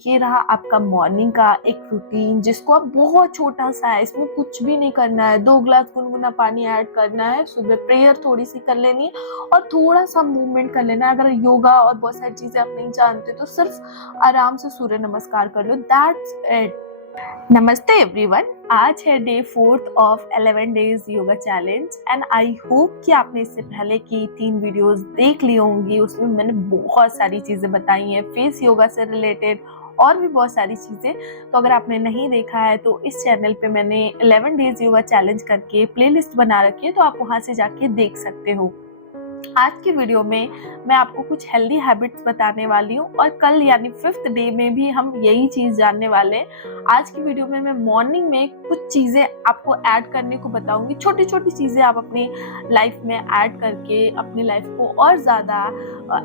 ये रहा आपका मॉर्निंग का एक रूटीन, जिसको आप बहुत छोटा सा है, इसमें कुछ भी नहीं करना है। 2 ग्लास गुनगुना पानी ऐड करना है, सुबह प्रेयर थोड़ी सी कर लेनी है और थोड़ा सा मूवमेंट कर लेना है। अगर योगा और बहुत सारी चीजें आप नहीं जानते तो सिर्फ आराम से सूर्य नमस्कार कर लो, दैट्स इट। नमस्ते एवरीवन, आज है day 4 of 11 days yoga challenge and I hope कि आपने इससे पहले की 3 वीडियोस देख ली होंगी। उसमें मैंने बहुत सारी चीज़ें बताई हैं फेस योगा से रिलेटेड और भी बहुत सारी चीज़ें। तो अगर आपने नहीं देखा है तो इस चैनल पे मैंने 11 डेज योगा चैलेंज करके प्लेलिस्ट बना रखी है, तो आप वहाँ से जाके देख सकते हो। आज की वीडियो में मैं आपको कुछ हेल्दी हैबिट्स बताने वाली हूँ और कल यानी 5th डे में भी हम यही चीज़ जानने वाले हैं। आज की वीडियो में मैं मॉर्निंग में कुछ चीज़ें आपको ऐड करने को बताऊंगी। छोटी छोटी चीज़ें आप अपनी लाइफ में ऐड करके अपनी लाइफ को और ज़्यादा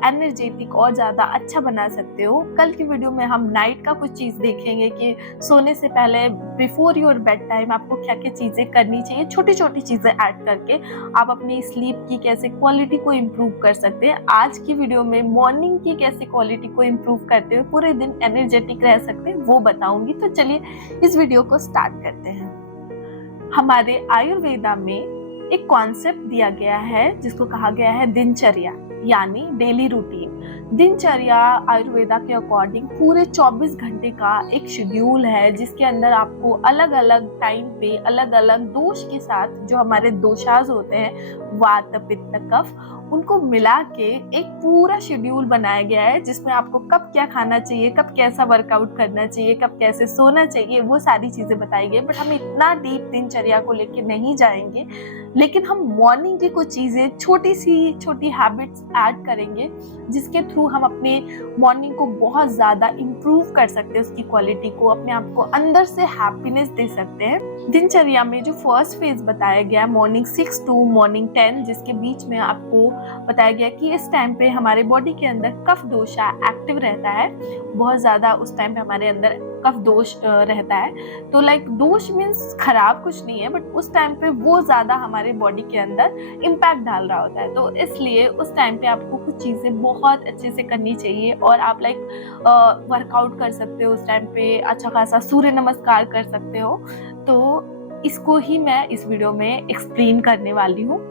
एनर्जेटिक और ज़्यादा अच्छा बना सकते हो। कल की वीडियो में हम नाइट का कुछ चीज़ देखेंगे कि सोने से पहले बिफोर योर बेड टाइम आपको क्या क्या चीज़ें करनी चाहिए। छोटी छोटी चीज़ें ऐड करके आप अपनी स्लीप की कैसे क्वालिटी को इम्प्रूव कर सकते हैं। आज की वीडियो में मॉर्निंग की कैसे क्वालिटी को इम्प्रूव करते हुए पूरे दिन एनर्जेटिक रह सकते हैं वो बताऊंगी। तो चलिए इस वीडियो को स्टार्ट करते हैं। हमारे आयुर्वेदा में एक कॉन्सेप्ट दिया गया है जिसको कहा गया है दिनचर्या, यानी डेली रूटीन। दिनचर्या आयुर्वेदा के अकॉर्डिंग पूरे 24 घंटे का एक शेड्यूल है, जिसके अंदर आपको अलग अलग टाइम पे अलग अलग दोष के साथ, जो हमारे दोषाज होते हैं वात पित्त कफ, उनको मिला के एक पूरा शेड्यूल बनाया गया है, जिसमें आपको कब क्या खाना चाहिए, कब कैसा वर्कआउट करना चाहिए, कब कैसे सोना चाहिए, वो सारी चीजें बताई गई। बट हम इतना डीप दिनचर्या को लेके नहीं जाएंगे, लेकिन हम मॉर्निंग की कुछ चीजें छोटी हैबिट्स ऐड करेंगे, जिसके थ्रू हम अपने मॉर्निंग को बहुत ज्यादा इम्प्रूव कर सकते हैं, उसकी क्वालिटी को, अपने आप को अंदर से हैप्पीनेस दे सकते हैं। दिनचर्या में जो फर्स्ट फेज बताया गया मॉर्निंग 6 to मॉर्निंग 10, जिसके बीच में आपको बताया गया कि इस टाइम पे हमारे बॉडी के अंदर कफ दोषा एक्टिव रहता है बहुत ज्यादा। उस टाइम पे हमारे अंदर कफ दोष रहता है। तो लाइक दोष मीन्स खराब कुछ नहीं है, बट उस टाइम पे वो ज्यादा हमारे बॉडी के अंदर इम्पैक्ट डाल रहा होता है। तो इसलिए उस टाइम पे आपको कुछ चीजें बहुत अच्छे से करनी चाहिए और आप लाइक वर्कआउट कर सकते हो उस टाइम पे, अच्छा खासा सूर्य नमस्कार कर सकते हो। तो इसको ही मैं इस वीडियो में एक्सप्लेन करने वाली हूँ।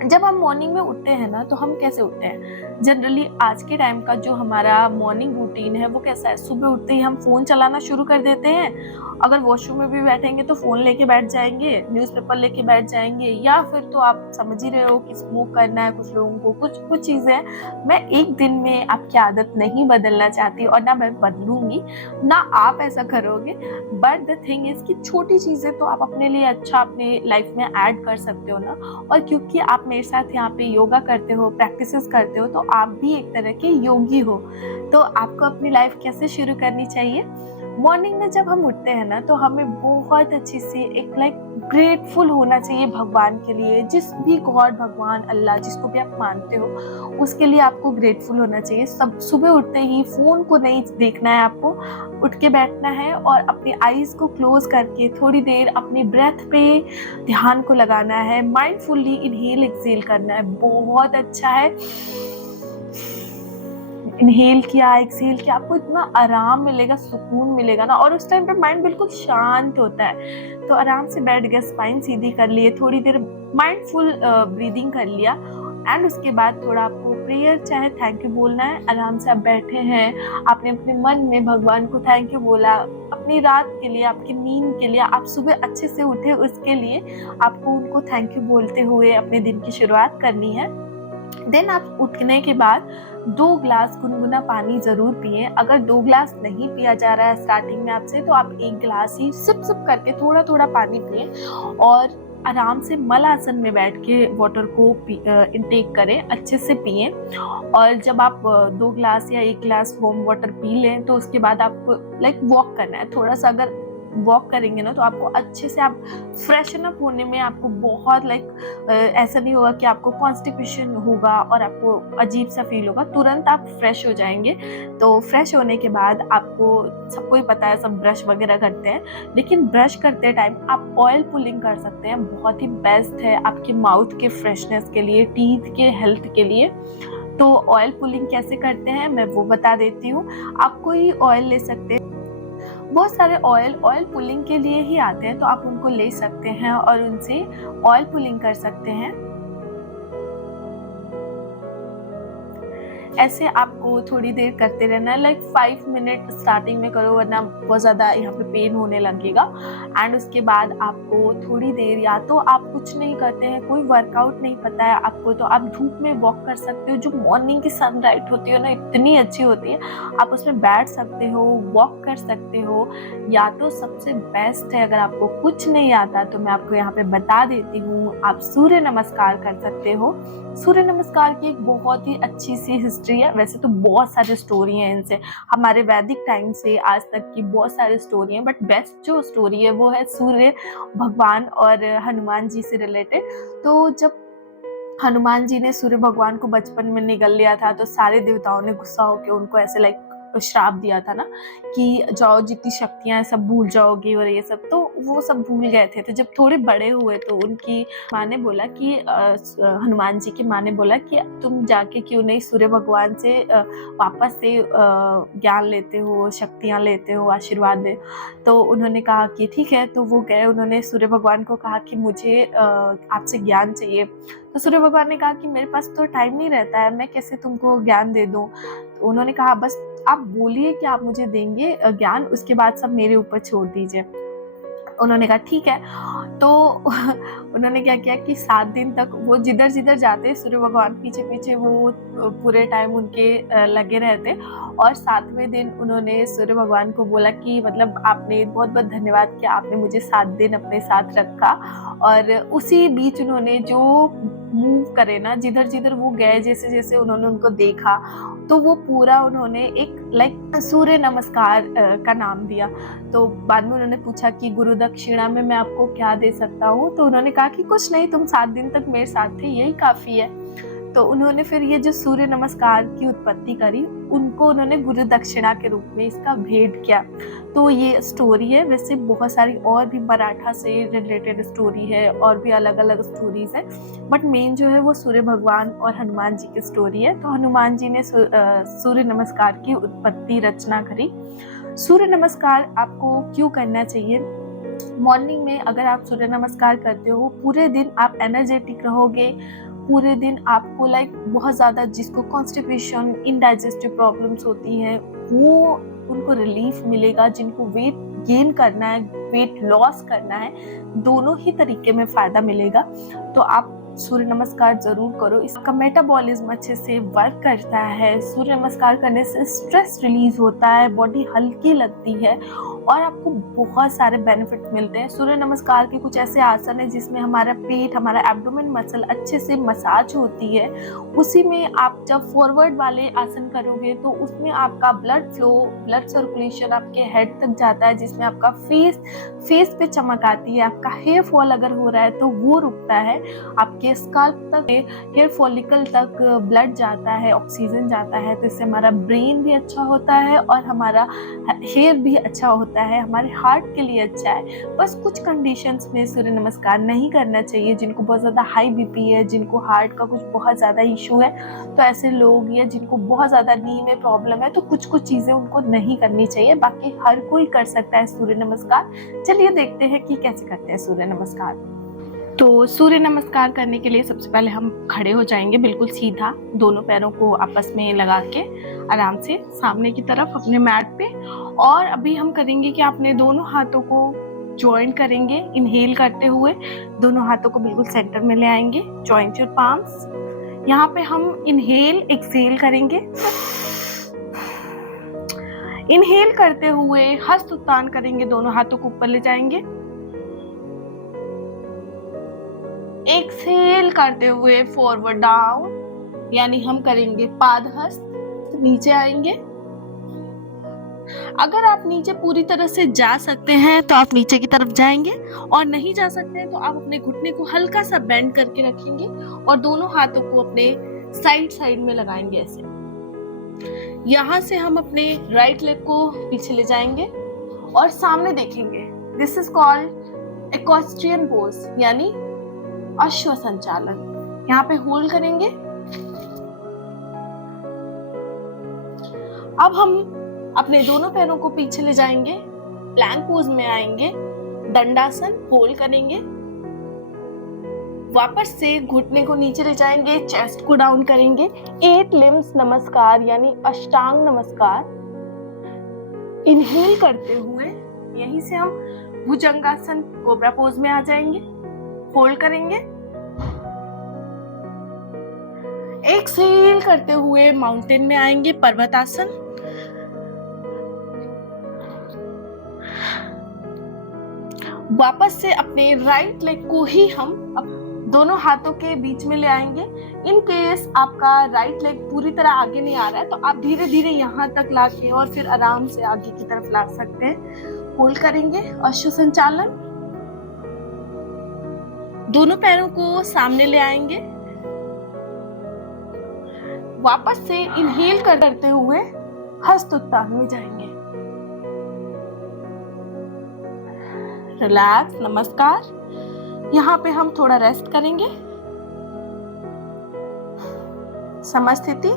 जब हम मॉर्निंग में उठते हैं ना, तो हम कैसे उठते हैं जनरली? आज के टाइम का जो हमारा मॉर्निंग रूटीन है वो कैसा है? सुबह उठते ही हम फोन चलाना शुरू कर देते हैं। अगर वॉशरूम में भी बैठेंगे तो फोन लेके बैठ जाएंगे, न्यूज़पेपर लेके बैठ जाएंगे, या फिर तो आप समझ ही रहे हो कि स्मोक करना है कुछ लोगों को। कुछ चीजें मैं एक दिन में आपकी आदत नहीं बदलना चाहती और ना मैं बदलूंगी, ना आप ऐसा करोगे। बट द थिंग इज कि छोटी चीजें तो आप अपने लिए अच्छा अपने लाइफ में ऐड कर सकते हो ना। और क्योंकि आप मेरे साथ यहाँ पे योगा करते हो, प्रैक्टिसेस करते हो, तो आप भी एक तरह के योगी हो। तो आपको अपनी लाइफ कैसे शुरू करनी चाहिए? मॉर्निंग में जब हम उठते हैं ना, तो हमें बहुत अच्छी सी एक लाइक ग्रेटफुल होना चाहिए भगवान के लिए। जिस भी गॉड, भगवान, अल्लाह, जिसको भी आप मानते हो, उसके लिए आपको ग्रेटफुल होना चाहिए। सब सुबह उठते ही फोन को नहीं देखना है, आपको उठ के बैठना है और अपनी आईज को क्लोज करके थोड़ी देर अपनी ब्रेथ पे ध्यान को लगाना है। माइंडफुली इनहेल एक्सहेल करना है, बहुत अच्छा है। इनहेल किया, एक्सहेल किया, आपको इतना आराम मिलेगा, सुकून मिलेगा ना, और उस टाइम पे माइंड बिल्कुल शांत होता है। तो आराम से बैठ गया, स्पाइन सीधी कर लिए, थोड़ी देर माइंडफुल ब्रीदिंग कर लिया एंड उसके बाद थोड़ा आपको प्रेयर चाहे थैंक यू बोलना है। आराम से आप बैठे हैं, आपने अपने मन में भगवान को थैंक यू बोला अपनी रात के लिए, आपकी नींद के लिए, आप सुबह अच्छे से उठे उसके लिए आपको उनको थैंक यू बोलते हुए अपने दिन की शुरुआत करनी है। देन आप उठने के बाद 2 ग्लास गुनगुना पानी जरूर पिए। अगर 2 ग्लास नहीं पिया जा रहा है स्टार्टिंग में आपसे, तो आप 1 ग्लास ही सिप सिप करके थोड़ा थोड़ा पानी पिए और आराम से मल आसन में बैठ के वाटर को इनटेक करें, अच्छे से पिए। और जब आप 2 ग्लास या 1 ग्लास वार्म वाटर पी लें, तो उसके बाद आपको लाइक वॉक करना है थोड़ा सा। अगर वॉक करेंगे ना, तो आपको अच्छे से आप फ्रेशन अप होने में आपको बहुत लाइक ऐसा नहीं होगा कि आपको कॉन्स्टिपेशन होगा और आपको अजीब सा फील होगा, तुरंत आप फ्रेश हो जाएंगे। तो फ्रेश होने के बाद आपको, सबको ही पता है सब ब्रश वगैरह करते हैं, लेकिन ब्रश करते टाइम आप ऑयल पुलिंग कर सकते हैं, बहुत ही बेस्ट है आपके माउथ के फ्रेशनेस के लिए, टीथ के हेल्थ के लिए। तो ऑयल पुलिंग कैसे करते हैं मैं वो बता देती हूँ। आप कोई ऑयल ले सकते हैं, बहुत सारे ऑयल पुलिंग के लिए ही आते हैं, तो आप उनको ले सकते हैं और उनसे ऑयल पुलिंग कर सकते हैं। ऐसे आपको थोड़ी देर करते रहना है, लाइक 5 मिनट स्टार्टिंग में करो, वरना बहुत ज़्यादा यहाँ पे पेन होने लगेगा। एंड उसके बाद आपको थोड़ी देर, या तो आप कुछ नहीं करते हैं, कोई वर्कआउट नहीं पता है आपको, तो आप धूप में वॉक कर सकते हो। जो मॉर्निंग की सनलाइट होती है ना, इतनी अच्छी होती है, आप उसमें बैठ सकते हो, वॉक कर सकते हो। या तो सबसे बेस्ट है, अगर आपको कुछ नहीं आता तो मैं आपको यहाँ पे बता देती हूँ, आप सूर्य नमस्कार कर सकते हो। सूर्य नमस्कार की एक बहुत ही अच्छी सी हिस्ट्री है। वैसे तो बहुत सारी स्टोरी हैं इनसे, हमारे वैदिक टाइम से आज तक की बहुत सारी स्टोरी हैं, बट बेस्ट जो स्टोरी है वो है सूर्य भगवान और हनुमान जी से रिलेटेड। तो जब हनुमान जी ने सूर्य भगवान को बचपन में निगल लिया था, तो सारे देवताओं ने गुस्सा होकर उनको ऐसे लाइक श्राप दिया था ना कि जाओ, जितनी शक्तियां हैं सब भूल जाओगे और ये सब, तो वो सब भूल गए थे। तो जब थोड़े बड़े हुए तो उनकी माँ ने बोला कि हनुमान जी की माँ ने बोला कि तुम जाके क्यों नहीं सूर्य भगवान से वापस से ज्ञान लेते हो, शक्तियां लेते हो, आशीर्वाद दे। तो उन्होंने कहा कि ठीक है। तो वो गए, उन्होंने सूर्य भगवान को कहा कि मुझे आपसे ज्ञान चाहिए। तो सूर्य भगवान ने कहा कि मेरे पास तो टाइम नहीं रहता है, मैं कैसे तुमको ज्ञान दे दूं। तो उन्होंने कहा बस आप बोलिए कि आप मुझे देंगे ज्ञान, उसके बाद सब मेरे ऊपर छोड़ दीजिए। उन्होंने कहा ठीक है। तो उन्होंने क्या किया कि 7 दिन तक वो जिधर जिधर जाते सूर्य भगवान पीछे पीछे वो पूरे टाइम उनके लगे रहते। और 7वें दिन उन्होंने सूर्य भगवान को बोला कि मतलब आपने बहुत बहुत धन्यवाद कि आपने मुझे 7 दिन अपने साथ रखा। और उसी बीच उन्होंने जो मूव करे ना, जिधर जिधर वो गए, जैसे जैसे उन्होंने उनको देखा, तो वो पूरा उन्होंने एक लाइक सूर्य नमस्कार का नाम दिया। तो बाद में उन्होंने पूछा कि गुरु दक्षिणा में मैं आपको क्या दे सकता हूँ। तो उन्होंने कहा कि कुछ नहीं, तुम 7 दिन तक मेरे साथ थे, यही काफी है। तो उन्होंने फिर ये जो सूर्य नमस्कार की उत्पत्ति करी, उनको उन्होंने गुरु दक्षिणा के रूप में इसका भेंट किया। तो ये स्टोरी है। वैसे बहुत सारी और भी मराठा से रिलेटेड स्टोरी है, और भी अलग अलग स्टोरीज है, बट मेन जो है वो सूर्य भगवान और हनुमान जी की स्टोरी है। तो हनुमान जी ने सूर्य नमस्कार की उत्पत्ति रचना करी। सूर्य नमस्कार आपको क्यों करना चाहिए? मॉर्निंग में अगर आप सूर्य नमस्कार करते हो, पूरे दिन आप एनर्जेटिक रहोगे। पूरे दिन आपको लाइक बहुत ज़्यादा, जिसको कॉन्स्टिपेशन, इनडाइजेस्टिव प्रॉब्लम्स होती हैं, वो उनको रिलीफ मिलेगा। जिनको वेट गेन करना है, वेट लॉस करना है, दोनों ही तरीके में फ़ायदा मिलेगा। तो आप सूर्य नमस्कार जरूर करो। इसका मेटाबॉलिज्म अच्छे से वर्क करता है। सूर्य नमस्कार करने से स्ट्रेस रिलीज होता है, बॉडी हल्की लगती है, और आपको बहुत सारे बेनिफिट मिलते हैं। सूर्य नमस्कार के कुछ ऐसे आसन है जिसमें हमारा पेट, हमारा एब्डोमेन मसल अच्छे से मसाज होती है। उसी में आप जब फॉरवर्ड वाले आसन करोगे तो उसमें आपका ब्लड फ्लो, ब्लड सर्कुलेशन आपके हेड तक जाता है, जिसमें आपका फेस पे चमक आती है। आपका हेयर फॉल अगर हो रहा है तो वो रुकता है। आपके स्काल्प तक, हेयर फॉलिकल तक ब्लड जाता है, ऑक्सीजन जाता है, तो इससे हमारा ब्रेन भी अच्छा होता है और हमारा हेयर भी अच्छा होता है, हमारे हार्ट के लिए अच्छा है। बस कुछ कंडीशंस में सूर्य नमस्कार नहीं करना चाहिए, जिनको बहुत ज़्यादा हाई बीपी है, जिनको हार्ट का कुछ बहुत ज़्यादा इशू है, तो ऐसे लोग, या जिनको बहुत ज़्यादा नी में प्रॉब्लम है, तो कुछ कुछ चीज़ें उनको नहीं करनी चाहिए। बाकी हर कोई कर सकता है सूर्य नमस्कार। चलिए देखते हैं कि कैसे करते हैं सूर्य नमस्कार। तो सूर्य नमस्कार करने के लिए सबसे पहले हम खड़े हो जाएंगे, बिल्कुल सीधा, दोनों पैरों को आपस में लगा के आराम से सामने की तरफ अपने मैट पे। और अभी हम करेंगे कि अपने दोनों हाथों को ज्वाइन करेंगे, इनहेल करते हुए दोनों हाथों को बिल्कुल सेंटर में ले आएंगे। Joint your palms. यहाँ पे हम इनहेल एक्सहेल करेंगे। इनहेल करते हुए हस्त उत्तान करेंगे, दोनों हाथों को ऊपर ले जाएंगे। एक्सहेल करते हुए फॉरवर्ड डाउन, यानी हम करेंगे पादहस्त, नीचे आएंगे। अगर आप नीचे पूरी तरह से जा सकते हैं तो आप नीचे की तरफ जाएंगे, और नहीं जा सकते हैं तो आप अपने घुटने को हल्का सा बेंड करके रखेंगे और दोनों हाथों को अपने साइड साइड में लगाएंगे ऐसे। यहाँ से हम अपने राइट लेग को पीछे ले जाएंगे और सामने देखेंगे। This is called equestrian pose, यानी अश्व संचालन। यहाँ पे होल्ड करेंगे अब हम अपने दोनों पैरों को पीछे ले जाएंगे, प्लैंक पोज में आएंगे, दंडासन होल्ड करेंगे, वापस से घुटने को नीचे ले जाएंगे, चेस्ट को डाउन करेंगे, 8 लिम्स नमस्कार यानी अष्टांग नमस्कार। इनहेल करते हुए यहीं से हम भुजंगासन कोबरा पोज में आ जाएंगे, होल्ड करेंगे। एक्सहेल करते हुए माउंटेन में आएंगे, पर्वतासन। वापस से अपने राइट लेग को ही हम दोनों हाथों के बीच में ले आएंगे। इन केस आपका राइट लेग पूरी तरह आगे नहीं आ रहा है तो आप धीरे धीरे यहाँ तक लाके और फिर आराम से आगे की तरफ ला सकते हैं। होल्ड करेंगे, अश्व संचालन। दोनों पैरों को सामने ले आएंगे, वापस से इनहेल करते हुए हस्तोत्थान में जाएंगे। रिलैक्स, नमस्कार। यहाँ पे हम थोड़ा रेस्ट करेंगे, समस्थिति।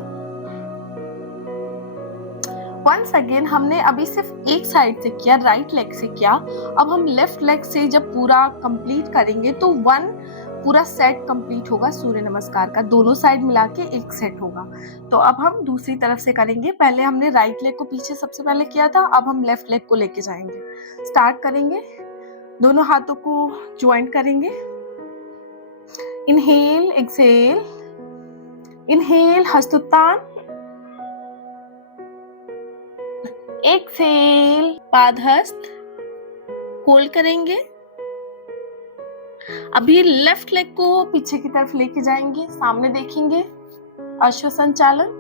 वंस अगेन हमने अभी सिर्फ एक साइड से किया, राइट लेग से किया। अब हम लेफ्ट लेग से जब पूरा कंप्लीट करेंगे तो पूरा सेट कंप्लीट होगा सूर्य नमस्कार का, दोनों साइड मिला के एक सेट होगा। तो अब हम दूसरी तरफ से करेंगे। पहले हमने राइट लेग को पीछे सबसे पहले किया था, अब हम लेफ्ट लेग को लेके जाएंगे। स्टार्ट करेंगे, दोनों हाथों को ज्वाइंट करेंगे। इनहेल, एक्सहेल, इनहेल हस्तोत्थान, एक्सहेल पादहस्त, होल्ड करेंगे। अभी लेफ्ट लेग को पीछे की तरफ लेके जाएंगे, सामने देखेंगे, अश्व संचालन।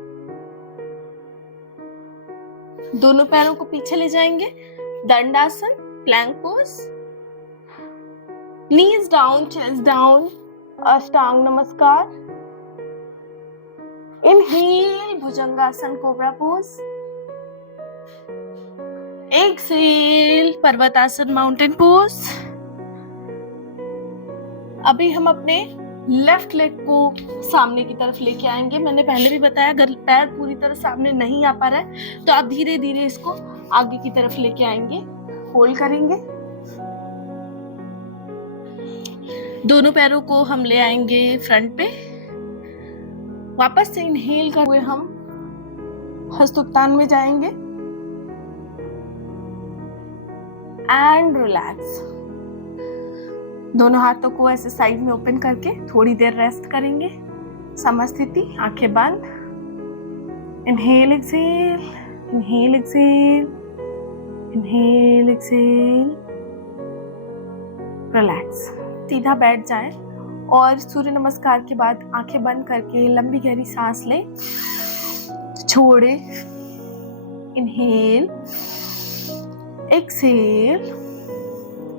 दोनों पैरों को पीछे ले जाएंगे, दंडासन, plank pose, knees down, chest down, अष्टांग नमस्कार। इनहेल, भुजंगासन कोबरा पोज। एक्सहेल, पर्वतासन माउंटेन पोज। अभी हम अपने लेफ्ट लेग को सामने की तरफ लेके आएंगे। मैंने पहले भी बताया, अगर पैर पूरी तरह सामने नहीं आ पा रहा है तो आप धीरे धीरे इसको आगे की तरफ लेके आएंगे, होल्ड करेंगे। दोनों पैरों को हम ले आएंगे फ्रंट पे। वापस से इनहेल करते हुए हम हस्तोत्थान में जाएंगे एंड रिलैक्स। दोनों हाथों को ऐसे साइड में ओपन करके थोड़ी देर रेस्ट करेंगे, समस्थिति, आंखें बंद। Inhale, exhale, inhale, exhale, inhale, exhale, relax. सीधा बैठ जाएं और सूर्य नमस्कार के बाद आंखें बंद करके लंबी गहरी सांस लें, छोड़े, इनहेल, एक्सहेल।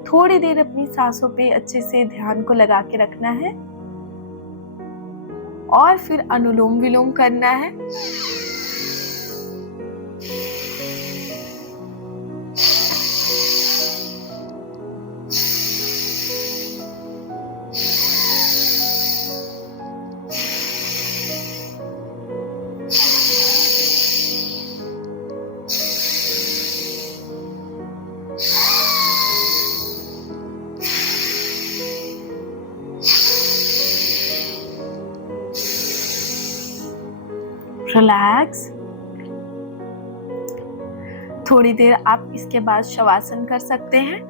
थोड़ी देर अपनी सांसों पे अच्छे से ध्यान को लगा के रखना है और फिर अनुलोम विलोम करना है। रिलैक्स। थोड़ी देर आप इसके बाद शवासन कर सकते हैं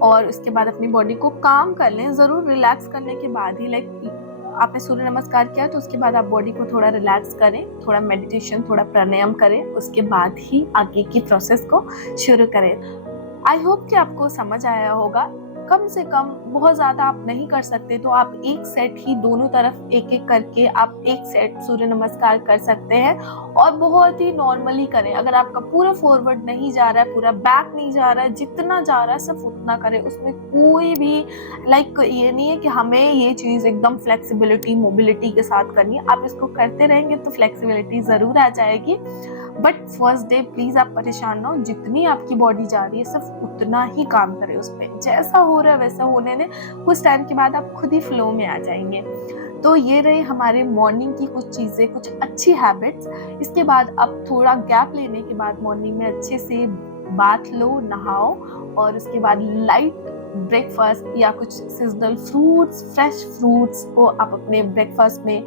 और उसके बाद अपनी बॉडी को काम कर लें। जरूर रिलैक्स करने के बाद ही, आपने सूर्य नमस्कार किया तो उसके बाद आप बॉडी को थोड़ा रिलैक्स करें, थोड़ा मेडिटेशन, थोड़ा प्राणायाम करें, उसके बाद ही आगे की प्रोसेस को शुरू करें। आई होप कि आपको समझ आया होगा। कम से कम बहुत ज़्यादा आप नहीं कर सकते तो आप एक सेट ही दोनों तरफ एक एक करके आप एक सेट सूर्य नमस्कार कर सकते हैं और बहुत ही नॉर्मली करें। अगर आपका पूरा फॉरवर्ड नहीं जा रहा है, पूरा बैक नहीं जा रहा है, जितना जा रहा है सिर्फ उतना करें। उसमें कोई भी ये नहीं है कि हमें ये चीज़ एकदम फ्लेक्सिबिलिटी, मोबिलिटी के साथ करनी है। आप इसको करते रहेंगे तो फ्लेक्सिबिलिटी ज़रूर आ जाएगी। बट फर्स्ट डे प्लीज आप परेशान ना हो, जितनी आपकी बॉडी जा रही है सिर्फ उतना ही काम करें उस पर। जैसा हो रहा है वैसा होने दें, कुछ टाइम के बाद आप खुद ही फ्लो में आ जाएंगे। तो ये रहे हमारे मॉर्निंग की कुछ चीज़ें, कुछ अच्छी हैबिट्स। इसके बाद अब थोड़ा गैप लेने के बाद मॉर्निंग में अच्छे से बाथ लो, नहाओ, और उसके बाद लाइट ब्रेकफास्ट या कुछ सीजनल फ्रूट्स, फ्रेश फ्रूट्स को आप अपने ब्रेकफास्ट में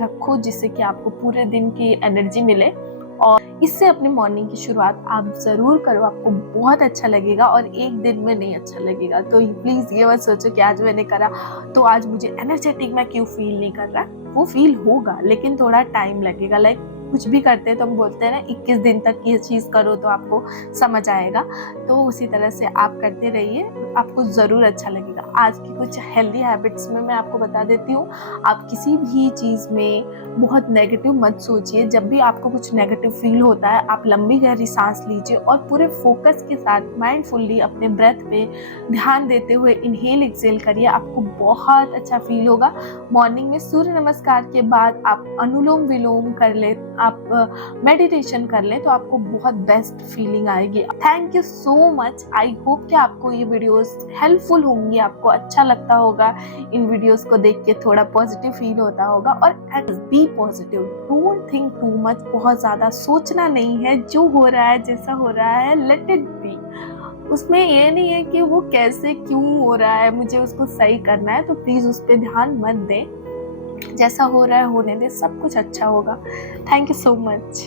रखो, जिससे कि आपको पूरे दिन की एनर्जी मिले। और इससे अपनी मॉर्निंग की शुरुआत आप ज़रूर करो, आपको बहुत अच्छा लगेगा और एक दिन में नहीं अच्छा लगेगा। तो प्लीज़ ये मत सोचो कि आज मैंने करा तो आज मुझे एनर्जेटिक मैं क्यों फील नहीं कर रहा। वो फील होगा लेकिन थोड़ा टाइम लगेगा। लाइक कुछ भी करते हैं तो हम बोलते हैं ना 21 दिन तक ये चीज़ करो तो आपको समझ आएगा। तो उसी तरह से आप करते रहिए, आपको ज़रूर अच्छा लगेगा। आज की कुछ हेल्दी हैबिट्स में मैं आपको बता देती हूँ। आप किसी भी चीज़ में बहुत नेगेटिव मत सोचिए। जब भी आपको कुछ नेगेटिव फील होता है, आप लंबी गहरी सांस लीजिए और पूरे फोकस के साथ माइंडफुली अपने ब्रेथ पे ध्यान देते हुए इनहेल एक्सेल करिए। आपको बहुत अच्छा फील होगा। मॉर्निंग में सूर्य नमस्कार के बाद आप अनुलोम विलोम कर ले, आप मेडिटेशन कर ले, तो आपको बहुत बेस्ट फीलिंग आएगी। Thank you so much. I hope कि आपको ये वीडियोस हेल्पफुल होंगी, आपको अच्छा लगता होगा इन वीडियोस को देख के, थोड़ा पॉजिटिव फील होता होगा। और be positive, don't think too much, बहुत ज़्यादा सोचना नहीं है। जो हो रहा है, जैसा हो रहा है, लेट इट बी। उसमें ये नहीं है कि वो कैसे क्यों हो रहा है, मुझे उसको सही करना है, तो प्लीज़ उस पर ध्यान मत दें। जैसा हो रहा है होने दें, सब कुछ अच्छा होगा। Thank you so much.